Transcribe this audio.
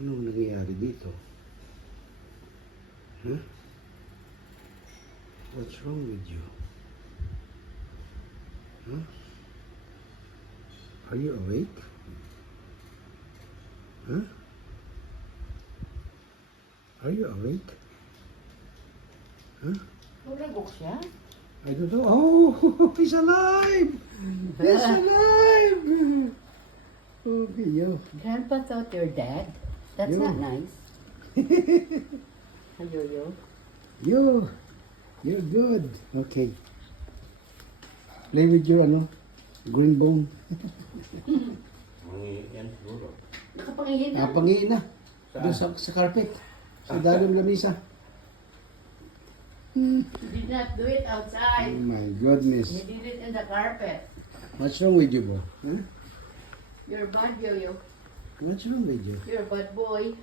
Anong nangyayari dito? Huh? What's wrong with you? Huh? Are you awake? Huh? Are you awake? Huh? Tulog siya? I don't know. Oh, he's alive! He's alive! Okay, yo. Grandpa thought you're dead. That's Yo. not nice. Yo. Yo, you're good. Okay. Play with your, green bone. Yan siguro. Nakapangingin na. Pangiin na. Doon sa carpet. Sa dalim lamisa. You did not do it Oh outside. my goodness. You did it in the carpet. What's wrong with you, boy? Huh? You're bad, Yo-Yo. What's wrong with you? You're a bad boy.